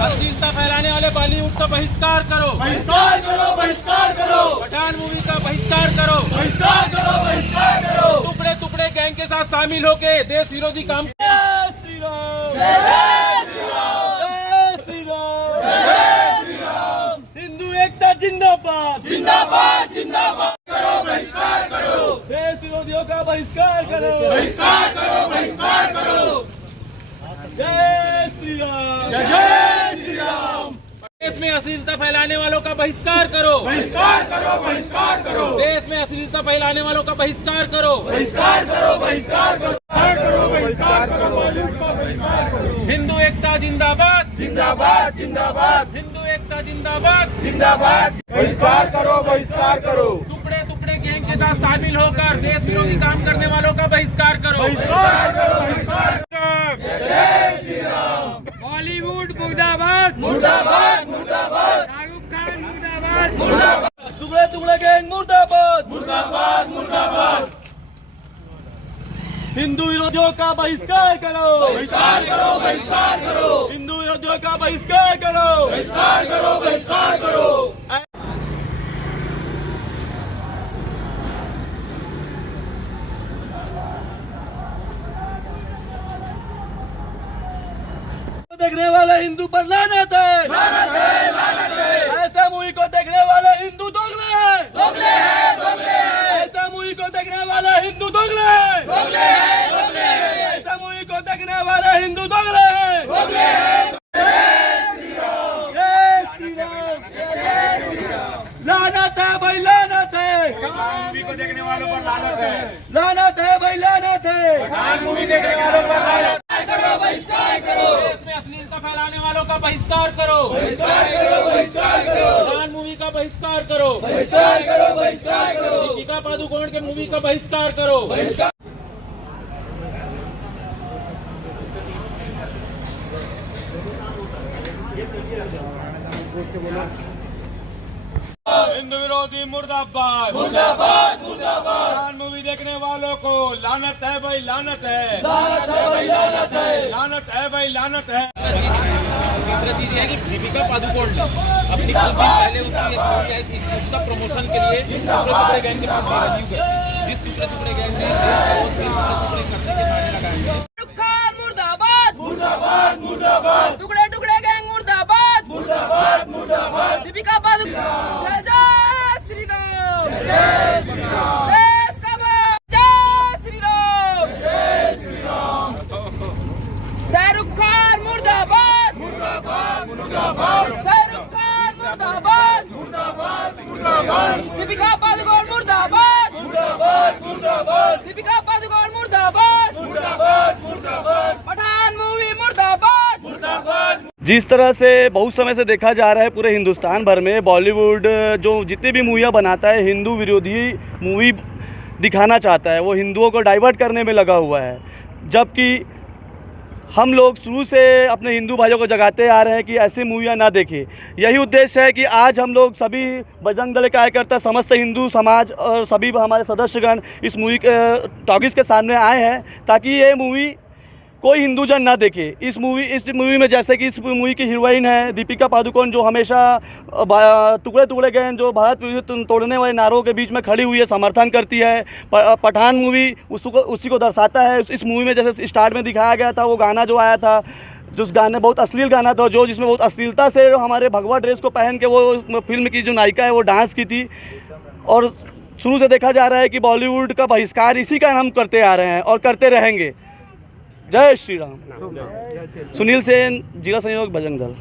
अश्लीलता फैलाने वाले बॉलीवुड का बहिष्कार करो, बहिष्कार करो, बहिष्कार करो। पठान मूवी का बहिष्कार करो, बहिष्कार करो, बहिष्कार करो। टुकड़े टुकड़े गैंग के साथ शामिल होके देश विरोधी काम। जय श्री राम, जय श्री राम, जय श्री राम, जय श्री राम। हिंदू एकता जिंदाबाद, जिंदाबाद जिंदाबाद करो, बहिष्कार करो। देश विरोधियों का बहिष्कार करो, बहिष्कार करो, बहिष्कार करो। जय श्री राम, जय श्री राम। देश में अश्लीलता फैलाने वालों का बहिष्कार करो, बहिष्कार करो, बहिष्कार करो। देश में अश्लीलता फैलाने वालों का बहिष्कार करो, बहिष्कार करो, बहिष्कार करो, बहिष्कार करो, बॉलीवुड का बहिष्कार करो। हिंदू एकता जिंदाबाद, जिंदाबाद, जिंदाबाद, हिंदू एकता जिंदाबाद, जिंदाबाद। बहिष्कार करो, बहिष्कार करो। टुकड़े टुकड़े गैंग के साथ शामिल होकर देश विरोधी काम करने वालों का बहिष्कार करो, बहिष्कार करो, बहिष्कार करो। जय श्री राम। बॉलीवुड मुर्दाबाद, मुर्दाबाद, मुर्दाबाद, शाहरुख खान मुर्दाबाद, मुर्दाबाद। टुकड़े टुकड़े गैंग मुर्दाबाद, मुर्दाबाद, मुर्दाबाद। हिंदू विरोधियों का बहिष्कार करो, बहिष्कार करो, बहिष्कार करो। हिंदू विरोधियों का बहिष्कार करो, बहिष्कार करो, बहिष्कार करो। देखने वाले हिंदू पर लानत है, लानत है, लानत है। ऐसा मूवी को देखने वाले हिंदू दोगले हैं, दोगले हैं, दोगले हैं। ऐसा मूवी को देखने वाले हिंदू दोगले हैं, दोगले हैं, दोगले हैं। ऐसा मूवी को देखने वाले हिंदू दोगले हैं, दोगले हैं। जय श्री राम, जय श्री राम, जय श्री राम। लानत है भाई, लानत है। मूवी को देखने वालों पर लानत है, लानत है भाई, लानत है। मूवी देखने वालों पर लानत करो, बहिष्कार करो। देश में अश्लीलता फैलाने वालों का बहिष्कार करो, बहिष्कार करो, बहिष्कार करो। पठान मूवी का बहिष्कार करो, बहिष्कार करो, बहिष्कार करो। दीपिका पादुकोण के मूवी का बहिष्कार करो, बहिष्कार। हिंदू विरोधी मुर्दाबाद, मुर्दाबाद, मुर्दाबाद। पठान मूवी देखने वालों को लानत है भाई, लानत है, लानत है भाई, लानत है। लानत है भाई, लानत है। तीसरा चीज ये है कि दीपिका पादुकोण ने अपनी कुछ दिन पहले उसकी एक मूवी आई थी, उसका प्रमोशन के लिए टुकड़े टुकड़े गैंग के पास रिव्यू गए, जिस टुकड़े टुकड़े गैंग ने टुकड़े करने के नारे लगाए हैं। शाहरुख खान मुर्दाबाद, मुर्दाबाद, मुर्दाबाद, टुकड़े टुकड़े गैंग मुर्दाबाद, मुर्दाबाद, मुर्दाबाद। दीपिका पादुकोण। जय जय श्री राम, जय श्री राम, देश का भक्त, जय श्री राम, जय श्री राम। शाहरुख खान मुर्दाबाद, मुर्दाबाद, मुर्दाबाद, शाहरुख खान मुर्दाबाद, मुर्दाबाद, मुर्दाबाद, दीपिका पादुकोण मुर्दाबाद, मुर्दाबाद, मुर्दाबाद, दीपिका पादुकोण मुर्दाबाद, मुर्दाबाद, मुर्दाबाद, पठान मूवी मुर्दाबाद, मुर्दाबाद। जिस तरह से बहुत समय से देखा जा रहा है पूरे हिंदुस्तान भर में बॉलीवुड जो जितनी भी मूवियाँ बनाता है हिंदू विरोधी मूवी दिखाना चाहता है, वो हिंदुओं को डाइवर्ट करने में लगा हुआ है। जबकि हम लोग शुरू से अपने हिंदू भाइयों को जगाते आ रहे हैं कि ऐसी मूवियाँ ना देखें। यही उद्देश्य है कि आज हम लोग सभी बजरंग दल के कार्यकर्ता, समस्त हिंदू समाज और सभी हमारे सदस्यगण इस मूवी के टॉकीज़ के सामने आए हैं ताकि ये मूवी कोई हिंदूजन ना देखे। इस मूवी में जैसे कि इस मूवी की हीरोइन है दीपिका पादुकोण, जो हमेशा टुकड़े टुकड़े गए जो भारत विरोधी तोड़ने वाले नारों के बीच में खड़ी हुई है, समर्थन करती है। पठान मूवी उसी को दर्शाता है। इस मूवी में जैसे स्टार्ट में दिखाया गया था वो गाना जो आया था, जो गाने बहुत अश्लील गाना था, जो जिसमें बहुत अश्लीलता से हमारे भगवा ड्रेस को पहन के वो फिल्म की जो नायिका है वो डांस की थी। और शुरू से देखा जा रहा है कि बॉलीवुड का बहिष्कार इसी का हम करते आ रहे हैं और करते रहेंगे। जय श्री राम। सुनील सेन, जिला संयोजक बजरंग दल।